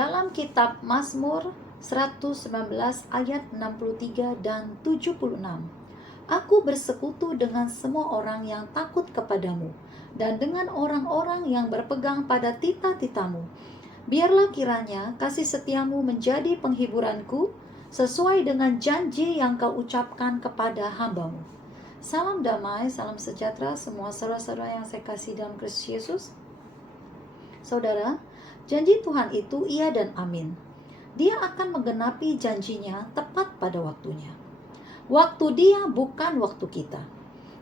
dalam kitab Mazmur 119 ayat 63 dan 76. Aku bersekutu dengan semua orang yang takut kepadamu dan dengan orang-orang yang berpegang pada tita-titamu. Biarlah kiranya kasih setiamu menjadi penghiburanku sesuai dengan janji yang kau ucapkan kepada hambamu. Salam damai, salam sejahtera semua saudara-saudara yang saya kasih dalam Kristus Yesus. Saudara, janji Tuhan itu iya dan amin. Dia akan menggenapi janjinya tepat pada waktunya. Waktu dia bukan waktu kita.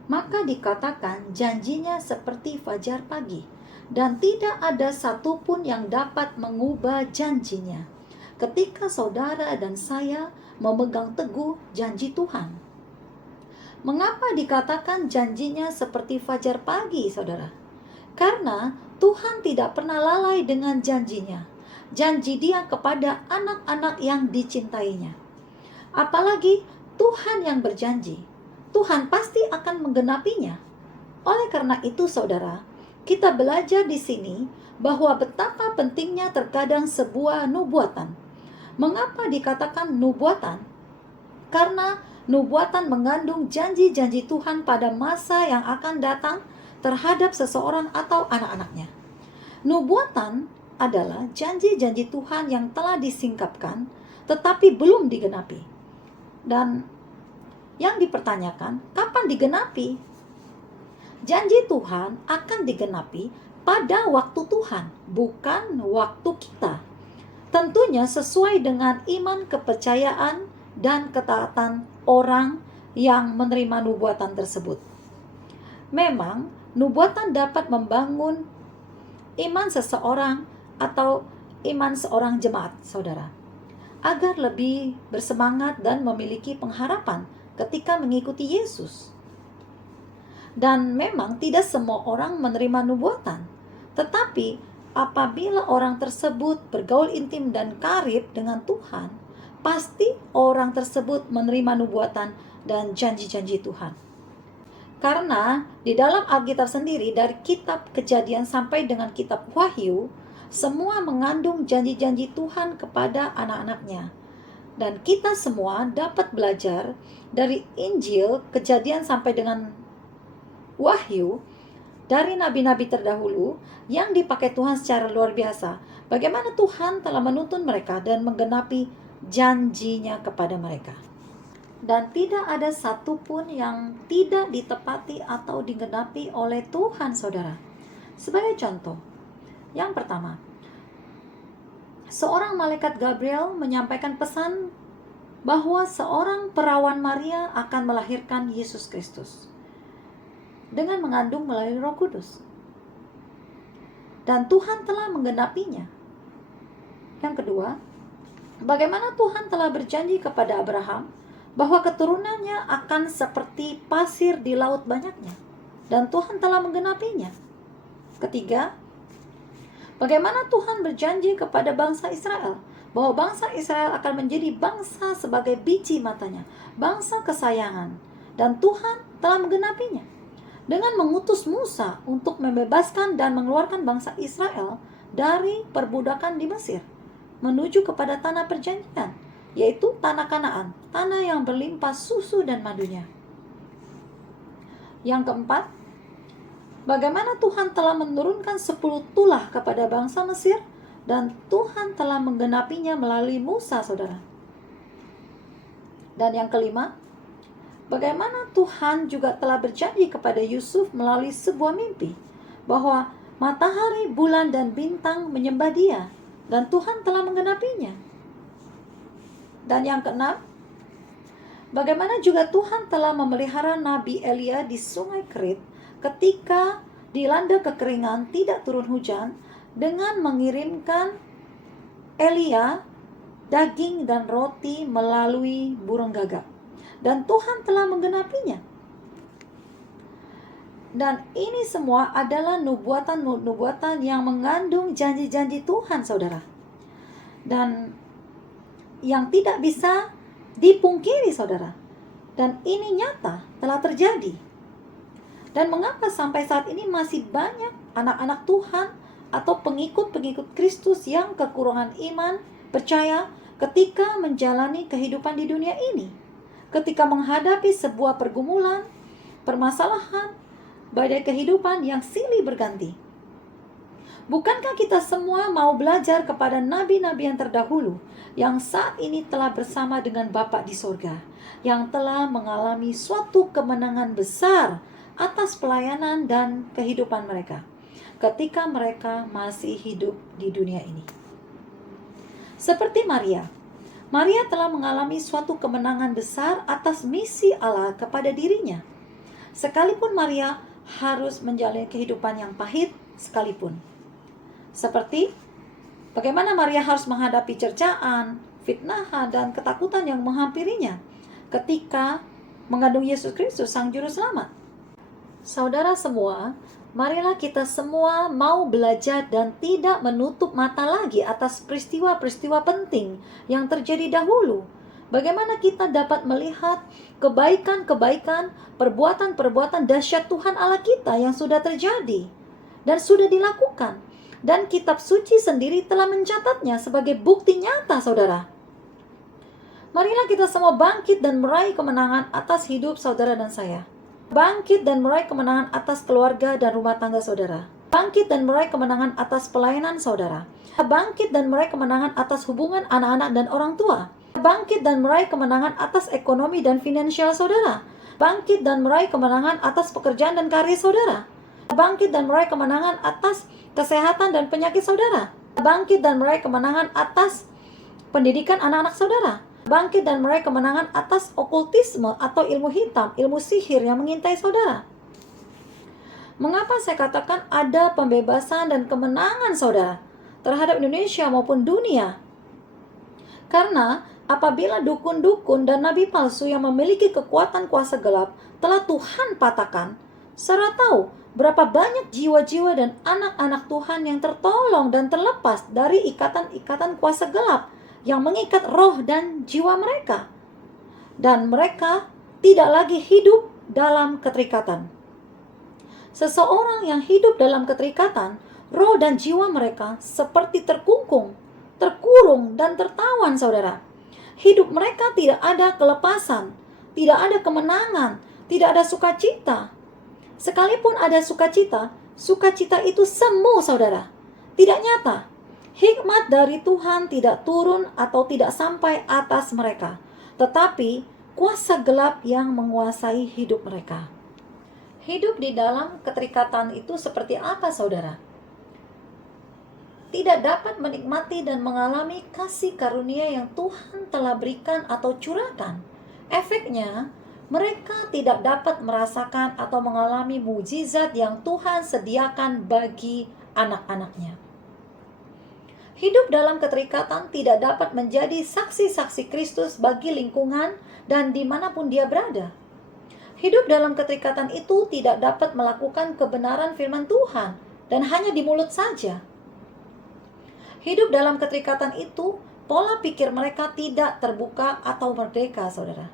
Maka dikatakan janjinya seperti fajar pagi, dan tidak ada satupun yang dapat mengubah janjinya. Ketika saudara dan saya memegang teguh janji Tuhan. Mengapa dikatakan janjinya seperti fajar pagi, saudara? Karena Tuhan tidak pernah lalai dengan janjinya. Janji dia kepada anak-anak yang dicintainya. Apalagi Tuhan yang berjanji, Tuhan pasti akan menggenapinya. Oleh karena itu, saudara, kita belajar di sini bahwa betapa pentingnya terkadang sebuah nubuatan. Mengapa dikatakan nubuatan? Karena nubuatan mengandung janji-janji Tuhan pada masa yang akan datang terhadap seseorang atau anak-anaknya. Nubuatan adalah janji-janji Tuhan yang telah disingkapkan tetapi belum digenapi. Dan yang dipertanyakan, kapan digenapi? Janji Tuhan akan digenapi pada waktu Tuhan, bukan waktu kita. Tentunya sesuai dengan iman, kepercayaan, dan ketaatan orang yang menerima nubuatan tersebut. Memang, nubuatan dapat membangun iman seseorang atau iman seorang jemaat, saudara, agar lebih bersemangat dan memiliki pengharapan ketika mengikuti Yesus. Dan memang tidak semua orang menerima nubuatan, tetapi apabila orang tersebut bergaul intim dan karib dengan Tuhan, pasti orang tersebut menerima nubuatan dan janji-janji Tuhan. Karena di dalam Alkitab sendiri, dari kitab Kejadian sampai dengan kitab Wahyu, semua mengandung janji-janji Tuhan kepada anak-anaknya. Dan kita semua dapat belajar dari Injil, Kejadian sampai dengan Wahyu, dari nabi-nabi terdahulu yang dipakai Tuhan secara luar biasa. Bagaimana Tuhan telah menuntun mereka dan menggenapi janjinya kepada mereka. Dan tidak ada satupun yang tidak ditepati atau digenapi oleh Tuhan, saudara. Sebagai contoh, yang pertama, seorang malaikat Gabriel menyampaikan pesan bahwa seorang perawan Maria akan melahirkan Yesus Kristus dengan mengandung melalui Roh Kudus. Dan Tuhan telah menggenapinya. Yang kedua, bagaimana Tuhan telah berjanji kepada Abraham bahwa keturunannya akan seperti pasir di laut banyaknya, dan Tuhan telah menggenapinya. Ketiga, bagaimana Tuhan berjanji kepada bangsa Israel bahwa bangsa Israel akan menjadi bangsa sebagai biji matanya, bangsa kesayangan, dan Tuhan telah menggenapinya dengan mengutus Musa untuk membebaskan dan mengeluarkan bangsa Israel dari perbudakan di Mesir menuju kepada tanah perjanjian, yaitu tanah Kanaan, tanah yang berlimpah susu dan madunya. Yang keempat, bagaimana Tuhan telah menurunkan 10 tulah kepada bangsa Mesir, dan Tuhan telah menggenapinya melalui Musa, saudara. Dan yang kelima, bagaimana Tuhan juga telah berjanji kepada Yusuf melalui sebuah mimpi, bahwa matahari, bulan, dan bintang menyembah dia, dan Tuhan telah menggenapinya. Dan yang keenam, bagaimana juga Tuhan telah memelihara Nabi Elia di sungai Kerit ketika dilanda kekeringan, tidak turun hujan, dengan mengirimkan Elia daging dan roti melalui burung gagak. Dan Tuhan telah menggenapinya. Dan ini semua adalah nubuatan-nubuatan yang mengandung janji-janji Tuhan, saudara. Dan yang tidak bisa dipungkiri, saudara. Dan ini nyata telah terjadi. Dan mengapa sampai saat ini masih banyak anak-anak Tuhan atau pengikut-pengikut Kristus yang kekurangan iman, percaya ketika menjalani kehidupan di dunia ini. Ketika menghadapi sebuah pergumulan, permasalahan, badai kehidupan yang silih berganti. Bukankah kita semua mau belajar kepada nabi-nabi yang terdahulu, yang saat ini telah bersama dengan Bapa di sorga, yang telah mengalami suatu kemenangan besar atas pelayanan dan kehidupan mereka ketika mereka masih hidup di dunia ini. Seperti Maria telah mengalami suatu kemenangan besar atas misi Allah kepada dirinya. Sekalipun Maria harus menjalani kehidupan yang pahit sekalipun. Seperti bagaimana Maria harus menghadapi cercaan, fitnah, dan ketakutan yang menghampirinya ketika mengandung Yesus Kristus, Sang Juru Selamat. Saudara semua, marilah kita semua mau belajar dan tidak menutup mata lagi atas peristiwa-peristiwa penting yang terjadi dahulu. Bagaimana kita dapat melihat kebaikan-kebaikan, perbuatan-perbuatan dahsyat Tuhan Allah kita yang sudah terjadi dan sudah dilakukan. Dan kitab suci sendiri telah mencatatnya sebagai bukti nyata, saudara. Marilah kita semua bangkit dan meraih kemenangan atas hidup saudara dan saya. Bangkit dan meraih kemenangan atas keluarga dan rumah tangga saudara. Bangkit dan meraih kemenangan atas pelayanan saudara. Bangkit dan meraih kemenangan atas hubungan anak-anak dan orang tua. Bangkit dan meraih kemenangan atas ekonomi dan finansial saudara. Bangkit dan meraih kemenangan atas pekerjaan dan karir saudara. Bangkit dan meraih kemenangan atas kesehatan dan penyakit saudara. Bangkit dan meraih kemenangan atas pendidikan anak-anak saudara. Bangkit dan meraih kemenangan atas okultisme atau ilmu hitam, ilmu sihir yang mengintai saudara. Mengapa saya katakan ada pembebasan dan kemenangan saudara terhadap Indonesia maupun dunia? Karena apabila dukun-dukun dan nabi palsu yang memiliki kekuatan kuasa gelap telah Tuhan patahkan, saudara tahu berapa banyak jiwa-jiwa dan anak-anak Tuhan yang tertolong dan terlepas dari ikatan-ikatan kuasa gelap yang mengikat roh dan jiwa mereka. Dan mereka tidak lagi hidup dalam keterikatan. Seseorang yang hidup dalam keterikatan, roh dan jiwa mereka seperti terkungkung, terkurung, dan tertawan, saudara. Hidup mereka tidak ada kelepasan, tidak ada kemenangan, tidak ada sukacita. Sekalipun ada sukacita, sukacita itu semu, saudara. Tidak nyata. Hikmat dari Tuhan tidak turun atau tidak sampai atas mereka, tetapi kuasa gelap yang menguasai hidup mereka. Hidup di dalam keterikatan itu seperti apa, saudara? Tidak dapat menikmati dan mengalami kasih karunia yang Tuhan telah berikan atau curahkan. Efeknya, mereka tidak dapat merasakan atau mengalami mujizat yang Tuhan sediakan bagi anak-anaknya. Hidup dalam keterikatan tidak dapat menjadi saksi-saksi Kristus bagi lingkungan dan dimanapun dia berada. Hidup dalam keterikatan itu tidak dapat melakukan kebenaran firman Tuhan dan hanya di mulut saja. Hidup dalam keterikatan itu, pola pikir mereka tidak terbuka atau merdeka, saudara.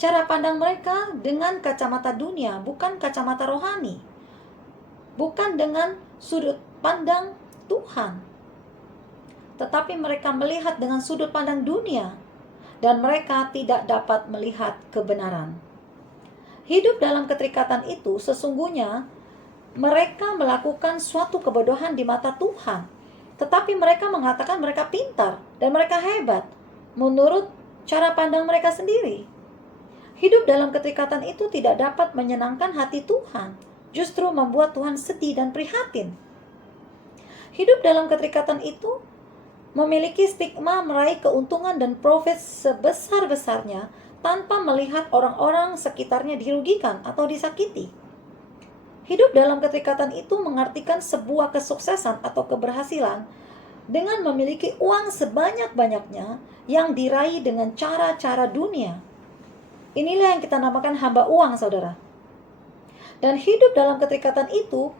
Cara pandang mereka dengan kacamata dunia, bukan kacamata rohani. Bukan dengan sudut pandang Tuhan. Tetapi mereka melihat dengan sudut pandang dunia, dan mereka tidak dapat melihat kebenaran. Hidup dalam keterikatan itu sesungguhnya mereka melakukan suatu kebodohan di mata Tuhan, tetapi mereka mengatakan mereka pintar dan mereka hebat menurut cara pandang mereka sendiri. Hidup dalam keterikatan itu tidak dapat menyenangkan hati Tuhan, justru membuat Tuhan sedih dan prihatin. Hidup dalam keterikatan itu memiliki stigma meraih keuntungan dan profit sebesar-besarnya tanpa melihat orang-orang sekitarnya dirugikan atau disakiti. Hidup dalam keterikatan itu mengartikan sebuah kesuksesan atau keberhasilan dengan memiliki uang sebanyak-banyaknya yang diraih dengan cara-cara dunia. Inilah yang kita namakan hamba uang, saudara. Dan hidup dalam keterikatan itu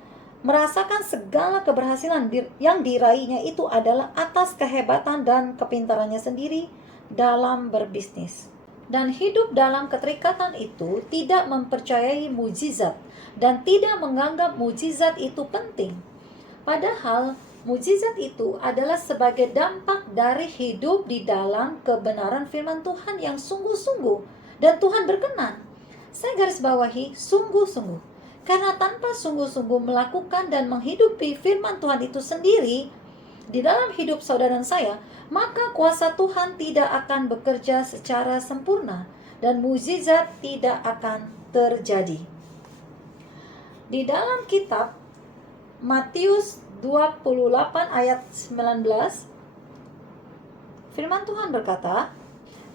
merasakan segala keberhasilan yang diraihnya itu adalah atas kehebatan dan kepintarannya sendiri dalam berbisnis. Dan hidup dalam keterikatan itu tidak mempercayai mujizat dan tidak menganggap mujizat itu penting. Padahal Mukjizat itu adalah sebagai dampak dari hidup di dalam kebenaran firman Tuhan yang sungguh-sungguh dan Tuhan berkenan. Saya garis bawahi sungguh-sungguh. Karena tanpa sungguh-sungguh melakukan dan menghidupi firman Tuhan itu sendiri di dalam hidup saudara dan saya, maka kuasa Tuhan tidak akan bekerja secara sempurna dan mukjizat tidak akan terjadi. Di dalam kitab Matius 28 ayat 19, firman Tuhan berkata,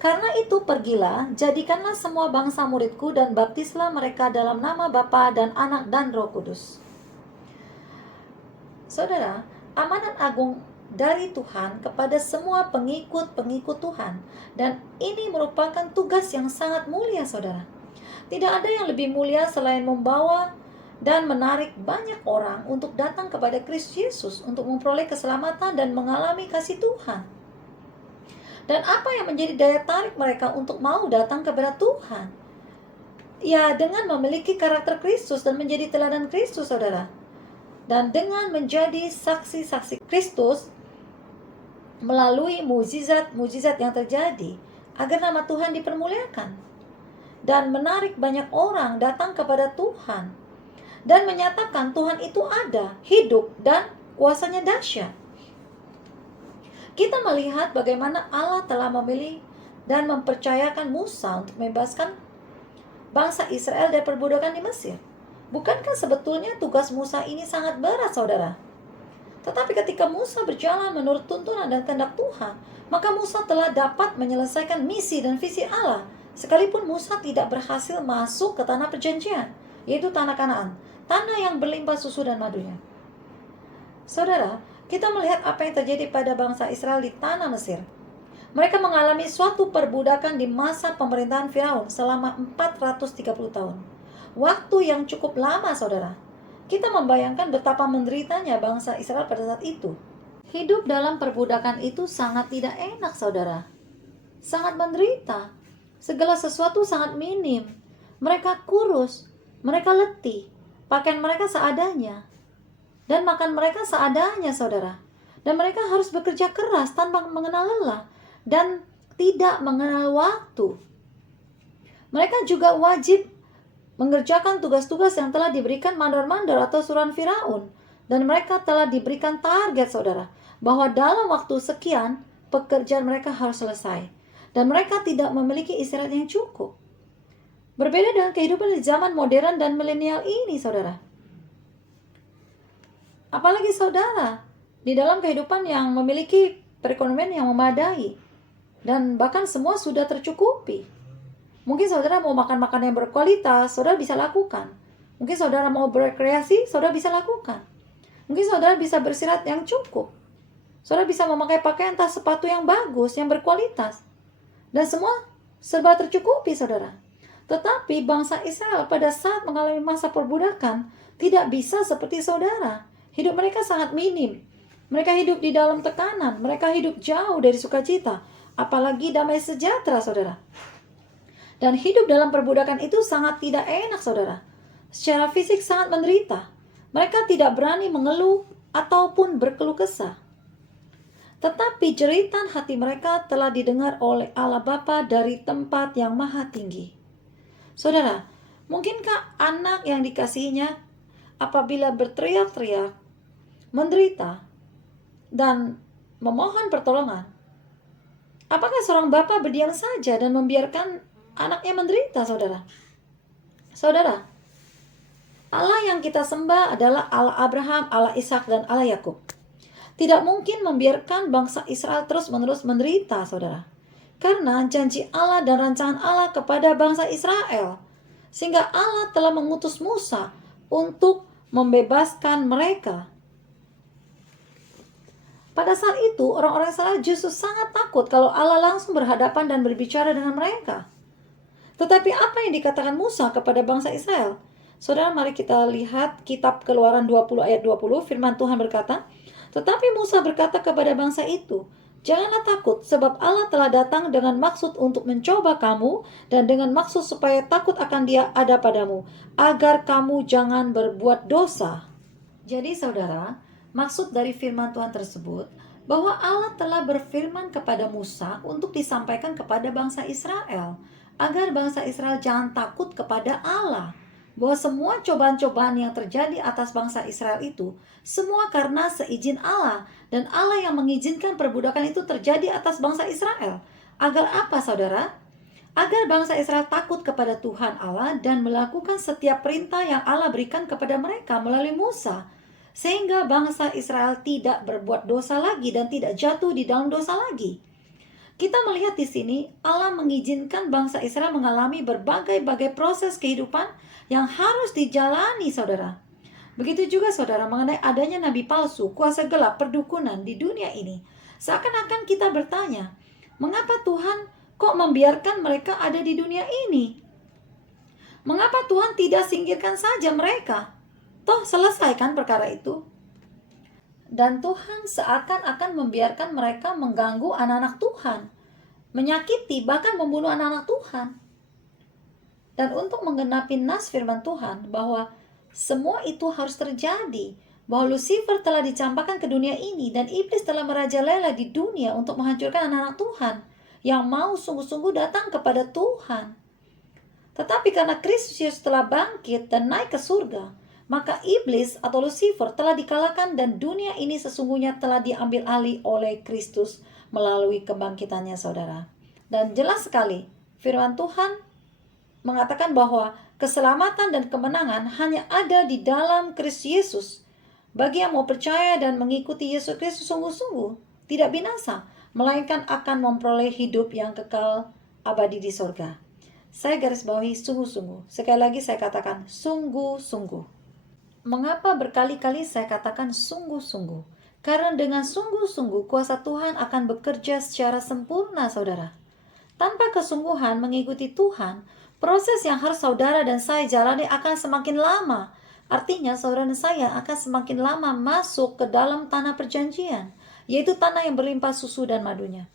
"Karena itu pergilah, jadikanlah semua bangsa muridku dan baptislah mereka dalam nama Bapa dan Anak dan Roh Kudus." Saudara, amanat agung dari Tuhan kepada semua pengikut-pengikut Tuhan, dan ini merupakan tugas yang sangat mulia, saudara. Tidak ada yang lebih mulia selain membawa dan menarik banyak orang untuk datang kepada Kristus Yesus untuk memperoleh keselamatan dan mengalami kasih Tuhan. Dan apa yang menjadi daya tarik mereka untuk mau datang kepada Tuhan? Ya, dengan memiliki karakter Kristus dan menjadi teladan Kristus, saudara. Dan dengan menjadi saksi-saksi Kristus melalui mukjizat-mukjizat yang terjadi agar nama Tuhan dipermuliakan. Dan menarik banyak orang datang kepada Tuhan dan menyatakan Tuhan itu ada, hidup, dan kuasanya dahsyat. Kita melihat bagaimana Allah telah memilih dan mempercayakan Musa untuk membebaskan bangsa Israel dari perbudakan di Mesir. Bukankah sebetulnya tugas Musa ini sangat berat, saudara? Tetapi ketika Musa berjalan menurut tuntunan dan kehendak Tuhan, maka Musa telah dapat menyelesaikan misi dan visi Allah, sekalipun Musa tidak berhasil masuk ke tanah perjanjian, yaitu tanah Kanaan, tanah yang berlimpah susu dan madunya. Saudara, kita melihat apa yang terjadi pada bangsa Israel di tanah Mesir. Mereka mengalami suatu perbudakan di masa pemerintahan Firaun selama 430 tahun. Waktu yang cukup lama, saudara. Kita membayangkan betapa menderitanya bangsa Israel pada saat itu. Hidup dalam perbudakan itu sangat tidak enak, saudara. Sangat menderita. Segala sesuatu sangat minim. Mereka kurus, mereka letih, pakaian mereka seadanya, dan makan mereka seadanya, saudara. Dan mereka harus bekerja keras tanpa mengenal lelah dan tidak mengenal waktu. Mereka juga wajib mengerjakan tugas-tugas yang telah diberikan mandor-mandor atau suruhan Firaun. Dan mereka telah diberikan target, saudara, bahwa dalam waktu sekian pekerjaan mereka harus selesai. Dan mereka tidak memiliki istirahat yang cukup. Berbeda dengan kehidupan di zaman modern dan milenial ini, saudara. Apalagi saudara, di dalam kehidupan yang memiliki perekonomian yang memadai, dan bahkan semua sudah tercukupi. Mungkin saudara mau makan makanan yang berkualitas, saudara bisa lakukan. Mungkin saudara mau berkreasi, saudara bisa lakukan. Mungkin saudara bisa beristirahat yang cukup. Saudara bisa memakai pakaian tas sepatu yang bagus, yang berkualitas. Dan semua serba tercukupi, saudara. Tetapi bangsa Israel pada saat mengalami masa perbudakan tidak bisa seperti saudara. Hidup mereka sangat minim. Mereka hidup di dalam tekanan. Mereka hidup jauh dari sukacita. Apalagi damai sejahtera, saudara. Dan hidup dalam perbudakan itu sangat tidak enak, saudara. Secara fisik sangat menderita. Mereka tidak berani mengeluh ataupun berkeluh kesah. Tetapi jeritan hati mereka telah didengar oleh Allah Bapa dari tempat yang maha tinggi. Saudara, mungkinkah anak yang dikasihinya apabila berteriak-teriak, menderita, dan memohon pertolongan, apakah seorang bapa berdiam saja dan membiarkan anaknya menderita, saudara? Saudara, Allah yang kita sembah adalah Allah Abraham, Allah Ishak, dan Allah Yakub. Tidak mungkin membiarkan bangsa Israel terus-menerus menderita, saudara. Karena janji Allah dan rancangan Allah kepada bangsa Israel. Sehingga Allah telah mengutus Musa untuk membebaskan mereka. Pada saat itu, orang-orang Israel justru sangat takut kalau Allah langsung berhadapan dan berbicara dengan mereka. Tetapi apa yang dikatakan Musa kepada bangsa Israel? Saudara, mari kita lihat kitab Keluaran 20 ayat 20. Firman Tuhan berkata, "Tetapi Musa berkata kepada bangsa itu, janganlah takut, sebab Allah telah datang dengan maksud untuk mencoba kamu dan dengan maksud supaya takut akan Dia ada padamu, agar kamu jangan berbuat dosa." Jadi saudara, Maksud dari firman Tuhan tersebut bahwa Allah telah berfirman kepada Musa untuk disampaikan kepada bangsa Israel, agar bangsa Israel jangan takut kepada Allah. Bahwa semua cobaan-cobaan yang terjadi atas bangsa Israel itu semua karena seizin Allah, dan Allah yang mengizinkan perbudakan itu terjadi atas bangsa Israel. Agar apa, saudara? Agar bangsa Israel takut kepada Tuhan Allah dan melakukan setiap perintah yang Allah berikan kepada mereka melalui Musa, sehingga bangsa Israel tidak berbuat dosa lagi dan tidak jatuh di dalam dosa lagi. Kita melihat di sini Allah mengizinkan bangsa Israel mengalami berbagai-bagai proses kehidupan yang harus dijalani, saudara. Begitu juga, saudara, mengenai adanya nabi palsu, kuasa gelap, perdukunan di dunia ini. Seakan-akan kita bertanya, mengapa Tuhan kok membiarkan mereka ada di dunia ini? Mengapa Tuhan tidak singkirkan saja mereka? Toh selesaikan perkara itu. Dan Tuhan seakan-akan membiarkan mereka mengganggu anak-anak Tuhan, menyakiti, bahkan membunuh anak-anak Tuhan. Dan untuk menggenapi nas firman Tuhan bahwa semua itu harus terjadi, bahwa Lucifer telah dicampakkan ke dunia ini dan iblis telah merajalela di dunia untuk menghancurkan anak-anak Tuhan yang mau sungguh-sungguh datang kepada Tuhan. Tetapi karena Kristus telah bangkit dan naik ke surga, maka iblis atau Lucifer telah dikalahkan dan dunia ini sesungguhnya telah diambil alih oleh Kristus melalui kebangkitannya, saudara. Dan jelas sekali firman Tuhan mengatakan bahwa keselamatan dan kemenangan hanya ada di dalam Kristus Yesus. Bagi yang mau percaya dan mengikuti Yesus Kristus sungguh-sungguh tidak binasa, melainkan akan memperoleh hidup yang kekal abadi di surga. Saya garis bawahi sungguh-sungguh. Sekali lagi saya katakan sungguh-sungguh. Mengapa berkali-kali saya katakan sungguh-sungguh? Karena dengan sungguh-sungguh kuasa Tuhan akan bekerja secara sempurna, saudara. Tanpa kesungguhan mengikuti Tuhan, proses yang harus saudara dan saya jalani akan semakin lama. Artinya saudara dan saya akan semakin lama masuk ke dalam tanah perjanjian, yaitu tanah yang berlimpah susu dan madunya.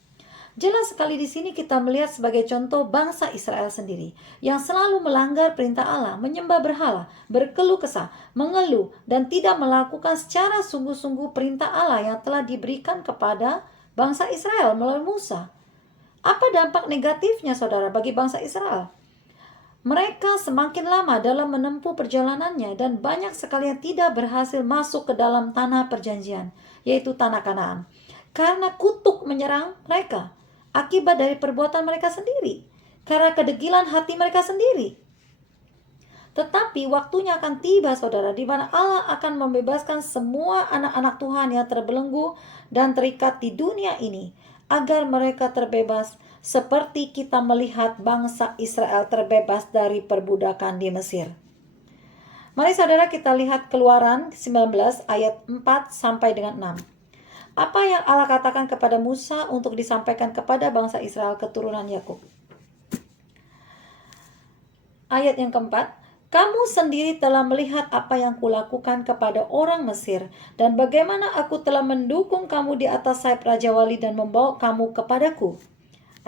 Jelas sekali di sini kita melihat sebagai contoh bangsa Israel sendiri yang selalu melanggar perintah Allah, menyembah berhala, berkeluh kesah, mengeluh, dan tidak melakukan secara sungguh-sungguh perintah Allah yang telah diberikan kepada bangsa Israel melalui Musa. Apa dampak negatifnya, saudara, bagi bangsa Israel? Mereka semakin lama dalam menempuh perjalanannya dan banyak sekali yang tidak berhasil masuk ke dalam tanah perjanjian, yaitu tanah Kanaan. Karena kutuk menyerang mereka, akibat dari perbuatan mereka sendiri, karena kedegilan hati mereka sendiri. Tetapi waktunya akan tiba, saudara, di mana Allah akan membebaskan semua anak-anak Tuhan yang terbelenggu dan terikat di dunia ini, agar mereka terbebas seperti kita melihat bangsa Israel terbebas dari perbudakan di Mesir. Mari saudara kita lihat Keluaran 19 ayat 4 sampai dengan 6. Apa yang Allah katakan kepada Musa untuk disampaikan kepada bangsa Israel keturunan Yakub. Ayat yang keempat, kamu sendiri telah melihat apa yang kulakukan kepada orang Mesir, dan bagaimana aku telah mendukung kamu di atas sayap Raja Wali dan membawa kamu kepadaku.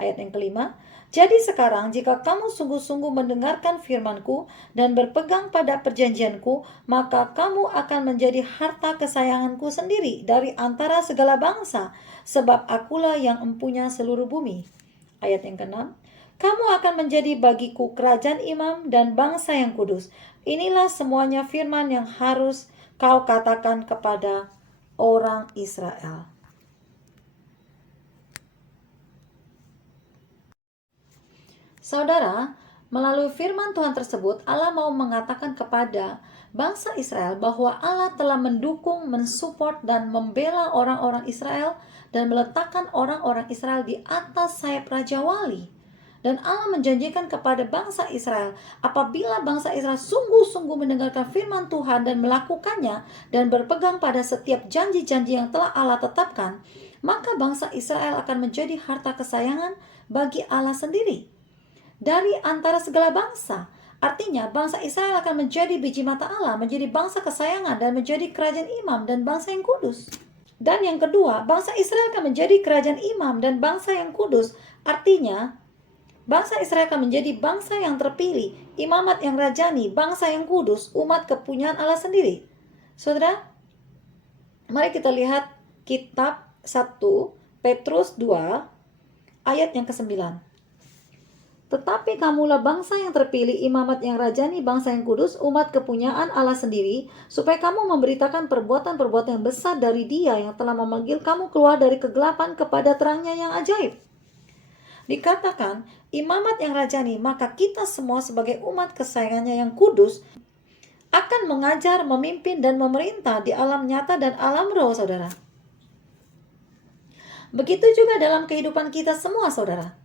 Ayat yang kelima, jadi sekarang jika kamu sungguh-sungguh mendengarkan firman-Ku dan berpegang pada perjanjian-Ku, maka kamu akan menjadi harta kesayangan-Ku sendiri dari antara segala bangsa, sebab akulah yang empunya seluruh bumi. Ayat yang keenam, kamu akan menjadi bagiku kerajaan imam dan bangsa yang kudus. Inilah semuanya firman yang harus kau katakan kepada orang Israel. Saudara, melalui firman Tuhan tersebut, Allah mau mengatakan kepada bangsa Israel bahwa Allah telah mendukung, mensupport, dan membela orang-orang Israel dan meletakkan orang-orang Israel di atas sayap Raja Wali. Dan Allah menjanjikan kepada bangsa Israel, apabila bangsa Israel sungguh-sungguh mendengarkan firman Tuhan dan melakukannya dan berpegang pada setiap janji-janji yang telah Allah tetapkan, maka bangsa Israel akan menjadi harta kesayangan bagi Allah sendiri dari antara segala bangsa. Artinya bangsa Israel akan menjadi biji mata Allah, menjadi bangsa kesayangan dan menjadi kerajaan imam dan bangsa yang kudus. Dan yang kedua, bangsa Israel akan menjadi kerajaan imam dan bangsa yang kudus. Artinya bangsa Israel akan menjadi bangsa yang terpilih, imamat yang rajani, bangsa yang kudus, umat kepunyaan Allah sendiri. Saudara, Mari kita lihat kitab 1 Petrus 2 ayat yang ke-9. Tetapi kamulah bangsa yang terpilih, imamat yang rajani, bangsa yang kudus, umat kepunyaan Allah sendiri, supaya kamu memberitakan perbuatan-perbuatan yang besar dari Dia yang telah memanggil kamu keluar dari kegelapan kepada terangnya yang ajaib. Dikatakan imamat yang rajani, maka kita semua sebagai umat kesayangannya yang kudus akan mengajar, memimpin, dan memerintah di alam nyata dan alam roh, saudara. Begitu juga dalam kehidupan kita semua, saudara.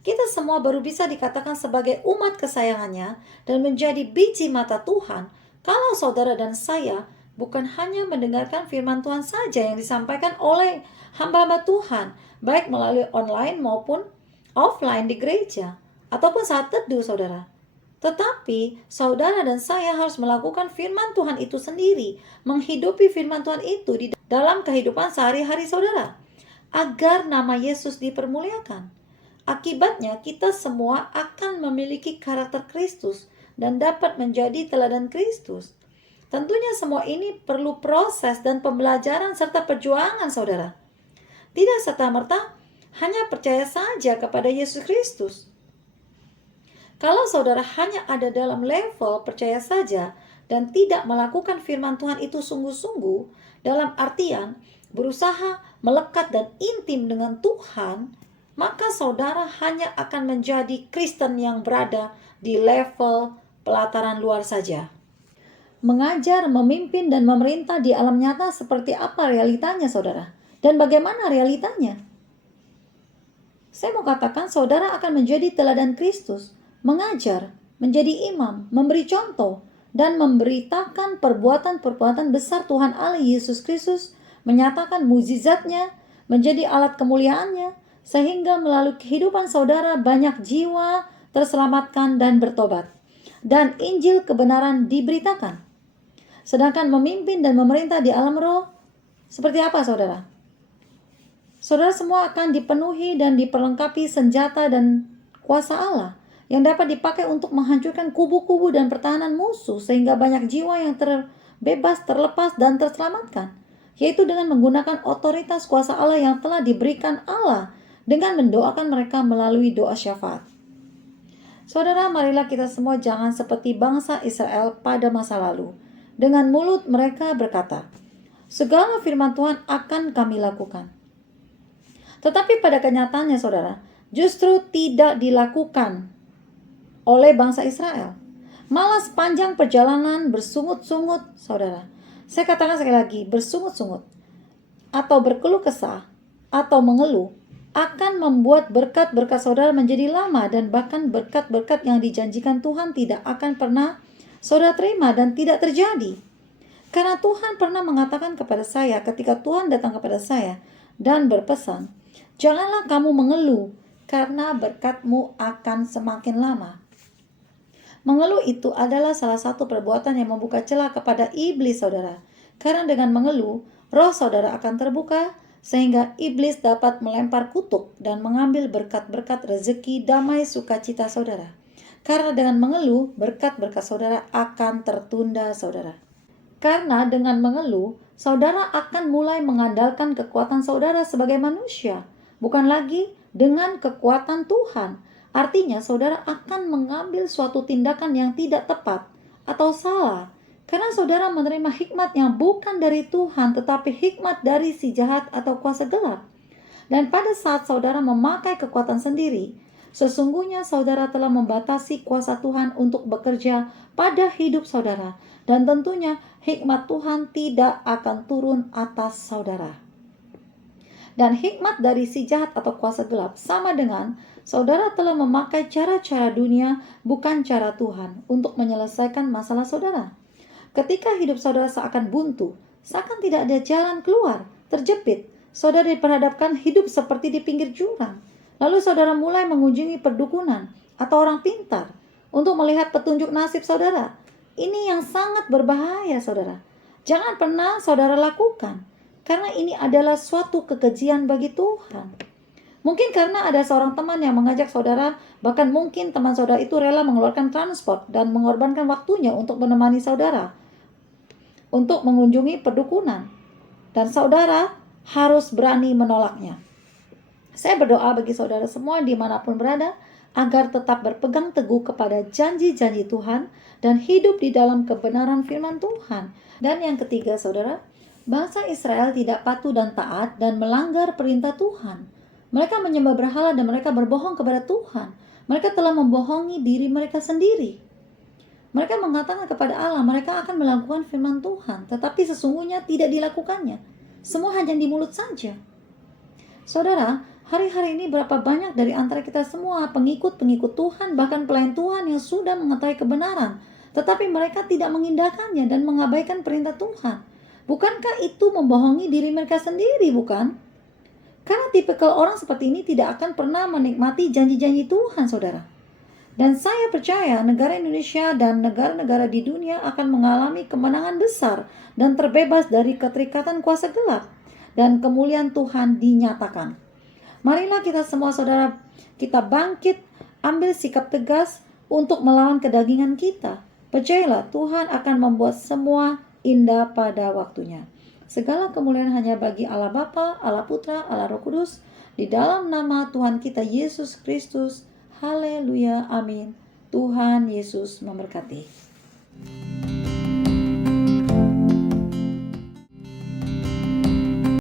Kita semua baru bisa dikatakan sebagai umat kesayangannya dan menjadi biji mata Tuhan kalau saudara dan saya bukan hanya mendengarkan firman Tuhan saja yang disampaikan oleh hamba-hamba Tuhan, baik melalui online maupun offline di gereja ataupun saat teduh, saudara. Tetapi saudara dan saya harus melakukan firman Tuhan itu sendiri, menghidupi firman Tuhan itu di dalam kehidupan sehari-hari saudara, agar nama Yesus dipermuliakan. Akibatnya kita semua akan memiliki karakter Kristus dan dapat menjadi teladan Kristus. Tentunya semua ini perlu proses dan pembelajaran serta perjuangan, saudara. Tidak serta-merta hanya percaya saja kepada Yesus Kristus. Kalau saudara hanya ada dalam level percaya saja dan tidak melakukan firman Tuhan itu sungguh-sungguh, dalam artian berusaha melekat dan intim dengan Tuhan, maka saudara hanya akan menjadi Kristen yang berada di level pelataran luar saja. Mengajar, memimpin, dan memerintah di alam nyata seperti apa realitanya, saudara? Dan bagaimana realitanya? Saya mau katakan saudara akan menjadi teladan Kristus, mengajar, menjadi imam, memberi contoh, dan memberitakan perbuatan-perbuatan besar Tuhan Allah Yesus Kristus, menyatakan mukjizatnya, menjadi alat kemuliaannya, sehingga melalui kehidupan saudara banyak jiwa terselamatkan dan bertobat, dan Injil kebenaran diberitakan. Sedangkan memimpin dan memerintah di alam roh, seperti apa saudara? Saudara semua akan dipenuhi dan diperlengkapi senjata dan kuasa Allah yang dapat dipakai untuk menghancurkan kubu-kubu dan pertahanan musuh, sehingga banyak jiwa yang terbebas, terlepas, dan terselamatkan, yaitu dengan menggunakan otoritas kuasa Allah yang telah diberikan Allah dengan mendoakan mereka melalui doa syafaat. Saudara, marilah kita semua jangan seperti bangsa Israel pada masa lalu. Dengan mulut mereka berkata, segala firman Tuhan akan kami lakukan. Tetapi pada kenyataannya, saudara, justru tidak dilakukan oleh bangsa Israel. Malah sepanjang perjalanan bersungut-sungut, saudara. Saya katakan sekali lagi, bersungut-sungut atau berkeluh kesah atau mengeluh akan membuat berkat-berkat saudara menjadi lama, dan bahkan berkat-berkat yang dijanjikan Tuhan tidak akan pernah saudara terima dan tidak terjadi. Karena Tuhan pernah mengatakan kepada saya ketika Tuhan datang kepada saya dan berpesan, janganlah kamu mengeluh karena berkatmu akan semakin lama. Mengeluh itu adalah salah satu perbuatan yang membuka celah kepada iblis, saudara. Karena dengan mengeluh, roh saudara akan terbuka, sehingga iblis dapat melempar kutuk dan mengambil berkat-berkat rezeki, damai, sukacita saudara. Karena dengan mengeluh, berkat-berkat saudara akan tertunda, saudara. Karena dengan mengeluh, saudara akan mulai mengandalkan kekuatan saudara sebagai manusia, bukan lagi dengan kekuatan Tuhan. Artinya saudara akan mengambil suatu tindakan yang tidak tepat atau salah, karena saudara menerima hikmat yang bukan dari Tuhan, tetapi hikmat dari si jahat atau kuasa gelap. Dan pada saat saudara memakai kekuatan sendiri, sesungguhnya saudara telah membatasi kuasa Tuhan untuk bekerja pada hidup saudara. Dan tentunya hikmat Tuhan tidak akan turun atas saudara. Dan hikmat dari si jahat atau kuasa gelap sama dengan saudara telah memakai cara-cara dunia, bukan cara Tuhan, untuk menyelesaikan masalah saudara. Ketika hidup saudara seakan buntu, seakan tidak ada jalan keluar, terjepit, saudara diperhadapkan hidup seperti di pinggir jurang. Lalu saudara mulai mengunjungi perdukunan atau orang pintar untuk melihat petunjuk nasib saudara. Ini yang sangat berbahaya, saudara. Jangan pernah saudara lakukan, karena ini adalah suatu kekejian bagi Tuhan. Mungkin karena ada seorang teman yang mengajak saudara, bahkan mungkin teman saudara itu rela mengeluarkan transport dan mengorbankan waktunya untuk menemani saudara untuk mengunjungi perdukunan. dan saudara harus berani menolaknya. Saya berdoa bagi saudara semua dimanapun berada, agar tetap berpegang teguh kepada janji-janji Tuhan dan hidup di dalam kebenaran firman Tuhan. Dan yang ketiga saudara, bangsa Israel tidak patuh dan taat dan melanggar perintah Tuhan. Mereka menyembah berhala dan mereka berbohong kepada Tuhan. Mereka telah membohongi diri mereka sendiri. Mereka mengatakan kepada Allah mereka akan melakukan firman Tuhan, tetapi sesungguhnya tidak dilakukannya. Semua hanya di mulut saja. Saudara, hari-hari ini berapa banyak dari antara kita semua pengikut-pengikut Tuhan, bahkan pelayan Tuhan yang sudah mengetahui kebenaran, tetapi mereka tidak mengindahkannya dan mengabaikan perintah Tuhan. Bukankah itu membohongi diri mereka sendiri, bukan? Karena tipikal orang seperti ini tidak akan pernah menikmati janji-janji Tuhan, saudara. Dan saya percaya negara Indonesia dan negara-negara di dunia akan mengalami kemenangan besar dan terbebas dari keterikatan kuasa gelap. Dan kemuliaan Tuhan dinyatakan. Marilah kita semua saudara, kita bangkit, ambil sikap tegas untuk melawan kedagingan kita. Percayalah, Tuhan akan membuat semua indah pada waktunya. Segala kemuliaan hanya bagi Allah Bapa, Allah Putra, Allah Roh Kudus, di dalam nama Tuhan kita Yesus Kristus. Haleluya, amin. Tuhan Yesus memberkati.